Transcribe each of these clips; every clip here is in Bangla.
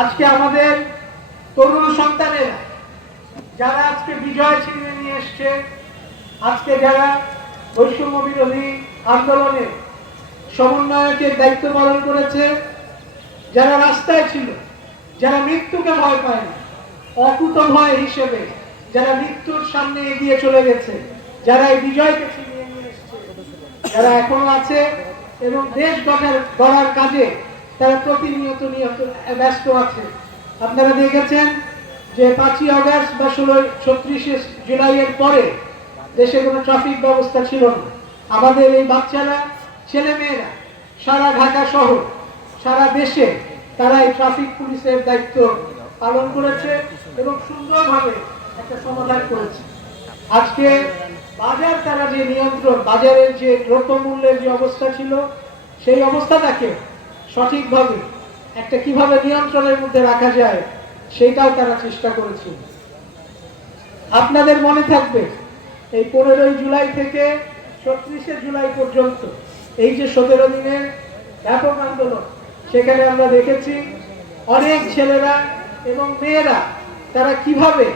আজকে আমাদের তরুণ সন্তানেরা, যারা আজকে বিজয় ছিনিয়ে নিয়ে এসছে, আজকে যারা বৈষম্য বিরোধী আন্দোলনে সমন্বয়কের দায়িত্ব পালন করেছে, যারা রাস্তায় ছিল, যারা মৃত্যুকে ভয় পায় অকুত ভয় হিসেবে যারা মৃত্যুর সামনে এগিয়ে চলে গেছে, যারা এই বিজয়কে ছিনিয়ে নিয়ে এসছে, যারা এখনও আছে এবং দেশ গড়ার গড়ার কাজে তারা প্রতিনিয়ত নিয়ত, ব্যস্ত আছে। আপনারা দেখেছেন যে পাঁচই আগস্ট বা ষোলোই, ছত্রিশে জুলাইয়ের পরে দেশে কোনো ট্রাফিক ব্যবস্থা ছিল না। আমাদের এই বাচ্চারা ছেলে মেয়েরা সারা ঢাকা শহর, সারা দেশে তারা এই ট্রাফিক পুলিশের দায়িত্ব পালন করেছে এবং সুন্দরভাবে একটা সমাধান করেছে। আজকে বাজার তারা যে নিয়ন্ত্রণ, বাজারের যে দ্রব্যমূল্যের যে অবস্থা ছিল, সেই অবস্থাটাকে সঠিকভাবে একটা কীভাবে নিয়ন্ত্রণের মধ্যে রাখা যায় সেটাও তারা চেষ্টা করেছিল। আপনাদের মনে থাকবে, এই পনেরোই জুলাই থেকে ছত্রিশে জুলাই পর্যন্ত, এই যে সতেরো দিনের ব্যাপক আন্দোলন, সেখানে আমরা দেখেছি অনেক ছেলেরা এবং মেয়েরা, তারা কীভাবে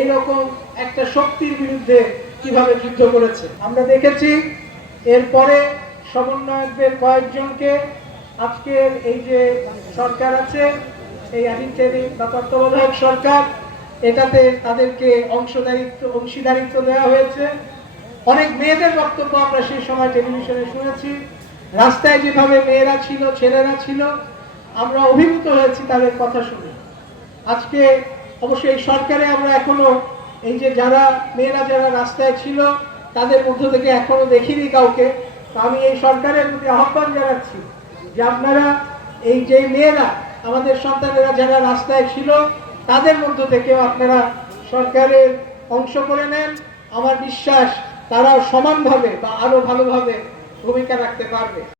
এইরকম একটা শক্তির বিরুদ্ধে কীভাবে যুদ্ধ করেছে। আমরা দেখেছি, এরপরে সমন্বয়কদের কয়েকজনকে আজকের এই যে সরকার আছে, এই অ্যাডিক্টেরিং বা তত্ত্বাবধায়ক সরকার, এটাতে তাদেরকে অংশদারিত্ব, অংশীদারিত্ব দেওয়া হয়েছে। অনেক মেয়েদের বক্তব্য আমরা সেই সময় টেলিভিশনে শুনেছি। রাস্তায় যেভাবে মেয়েরা ছিল, ছেলেরা ছিল, আমরা অভিভূত হয়েছি তাদের কথা শুনে। আজকে অবশ্যই এই সরকারে আমরা এখনও এই যে যারা, মেয়েরা যারা রাস্তায় ছিল, তাদের মধ্য থেকে এখনও দেখিনি কাউকে। তো আমি এই সরকারের প্রতি আহ্বান জানাচ্ছি। যে আপনারা, এই যে মেয়েরা, আমাদের সন্তানেরা যারা রাস্তায় ছিল, তাদের মধ্য থেকেও আপনারা সরকারের অংশ করে নেন। আমার বিশ্বাস, তারাও সমানভাবে বা আরও ভালোভাবে ভূমিকা রাখতে পারবে।